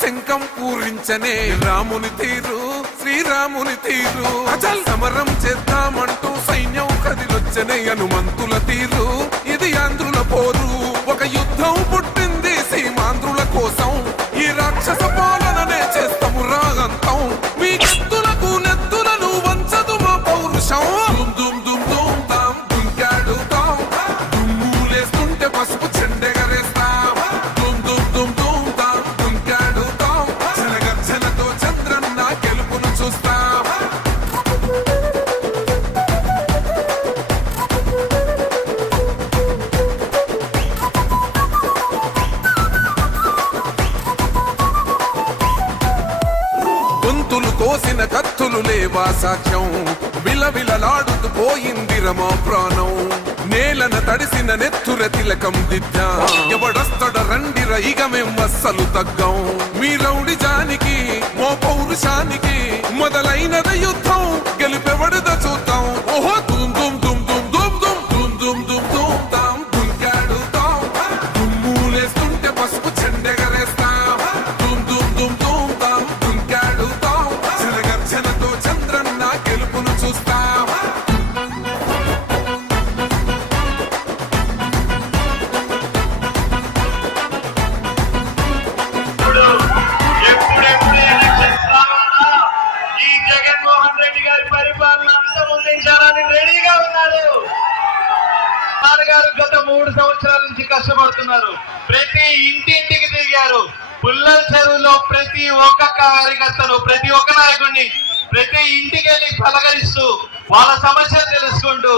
శంఖం పూరించనే రాముని తీరు శ్రీరాముని తీరు అచల్ సమరం చేద్దామంటూ సైన్యం కదిలొచ్చనే హనుమంతుల తీరు ఇది ఆంధ్రుల పోరు ఒక యుద్ధం పుట్టింది సీమాంధ్రుల కోసం ఈ రాక్షస పాలననే చేస్తాము రాగంతం మీ కత్తులకు నెత్తులను వంచదు మా పౌరుషం దుమ్ దుమ్ దుమ్ దుమ్ తాం దుంకాడుతాం దుమ్ములేస్తుంటే పసుపు చెండెగరేస్తాం దుమ్ దుమ్ దుమ్ దుమ్ తాం దుంకాడుతాం జనగర్జనతో చంద్రన్న గెలుపును చూస్తాం గొంతులు కోసిన కత్తులు లేవా సాక్ష్యం విలవిలలాడుతూ పోయింది రమా ప్రాణం నేలన తడిసిన నెత్తుర తిలకం దిద్దా ఎవడొస్తడ రండిర ఇక మేం అస్సలు తగ్గం మీ రౌడి జానికి మో పౌరుషానికి మొదలైనద యుద్ధం గెలుపెవడద చూద్దాం ఓహో దుమ్ దుమ్ దుమ్ దుమ్ దుమ్ దుమ్ దుమ్ దుమ్ దుమ్ దుమ్ తాం దుంకాడుతాం దుమ్ములేస్తుంటే పసుపు చెండెగరేస్తాం దుమ్ దుమ్ దుమ్ దుమ్ తాం దుంకాడుతాం జనగర్జనతో చంద్రన్న గెలుపును చూస్తాం ఈ జగన్మోహన్ రెడ్డి గారి పరిపాలన అంతమొందించాలని రెడీగా ఉన్నారు. గారు గత 3 సంవత్సరాల నుంచి కష్టపడుతున్నారు. ప్రతి ఇంటింటికి తిరిగారు. పుల్లల చెరువులో ప్రతి ఒక్క కార్యకర్తను ప్రతి ఒక్క నాయకుడిని ప్రతి ఇంటికి వెళ్ళి పలకరిస్తూ వాళ్ళ సమస్యలు తెలుసుకుంటూ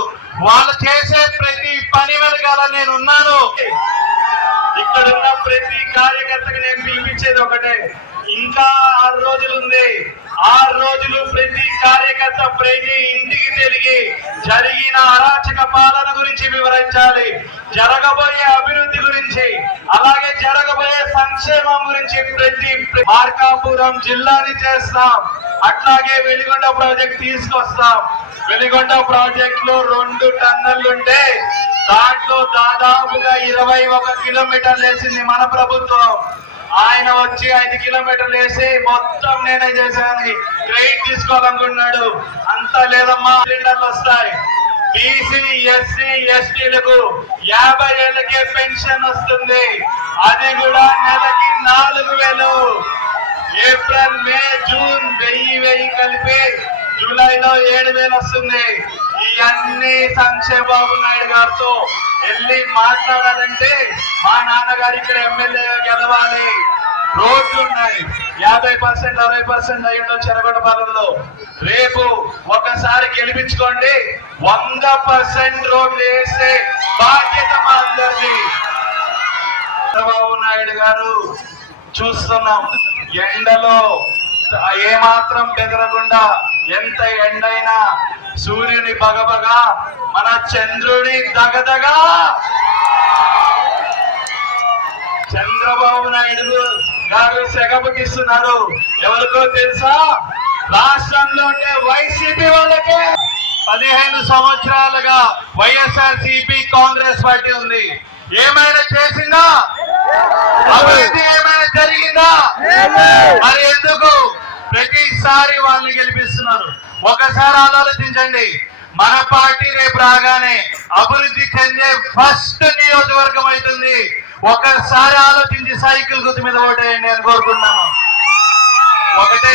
వాళ్ళు చేసే ప్రతి పని వెనకాల నేను ఉన్నాను. ఇక్కడున్న ప్రతి కార్యకర్తకి నేను పిలిపించేది ఒకటే, ఇంకా 6 రోజులు ఉంది. 6 రోజులు ప్రతి కార్యకర్త ప్రతి ఇంటికి తిరిగి జరిగిన అరాచక పాలన గురించి వివరించాలి, జరగబోయే అభివృద్ధి గురించి, అలాగే జరగబోయే సంక్షేమం గురించి ప్రతి మార్కాపురం జిల్లాని చేస్తాం. అట్లాగే వెలిగొండ ప్రాజెక్ట్ తీసుకొస్తాం. వెలిగొండ ప్రాజెక్ట్ లో 2 టన్నెళ్లుంటే దాంట్లో దాదాపుగా 21 కిలోమీటర్లు వేసింది మన ప్రభుత్వం. ఆయన వచ్చి 5 కిలోమీటర్లు వేసి మొత్తం నేనే చేశాను క్రెడిట్ తీసుకోవాలనుకున్నాడు. అంత లేదమ్మా, సిలిండర్లు వస్తాయి. బీసీ ఎస్సీ ఎస్టీలకు 50 ఏళ్ళకే పెన్షన్ వస్తుంది. అది కూడా నెలకి 4000. ఏప్రిల్ మే జూన్ 1000 కలిపి జూలైలో 7000 వస్తుంది. ఇవన్నీ సంక్షేమబాబు నాయుడు గారితో వెళ్ళి మాట్లాడాలంటే మా నాన్నగారు ఇక్కడ ఎమ్మెల్యేగా గెలవాలి. రోడ్లు ఉన్నాయి, 50% 60% అయ్యిందో చెరగొండపాలెంలో. రేపు ఒకసారి గెలిపించుకోండి, 100% రోడ్లు వేస్తే బాధ్యత మా అందరిది. చంద్రబాబు నాయుడు గారు చూస్తున్నాం, ఎండలో ఏమాత్రం బెదరకుండా ఎంత ఎండైనా సూర్యుని బగబగా మన చంద్రుడి దగదగా చంద్రబాబు నాయుడు గారు సెగపుకిస్తున్నారు. ఎవరికో తెలుసా? రాష్ట్రంలో ఉండే వైసీపీ వాళ్ళకే. 15 సంవత్సరాలుగా వైఎస్ఆర్సీపీ కాంగ్రెస్ పార్టీ ఉంది. ఏమైనా చేసిందా? అభివృద్ధి ఏమైనా జరిగిందా? మరి ఎందుకు ప్రతిసారి వాళ్ళని గెలిపిస్తున్నారు? ఒకసారి ఆలోచించండి. మన పార్టీ రేపు రాగానే అభివృద్ధి చెందే ఫస్ట్ నియోజకవర్గం అవుతుంది. ఒకసారి ఆలోచించి సైకిల్ గుర్తు మీద ఓటేయండి అని కోరుకున్నాను. ఒకటే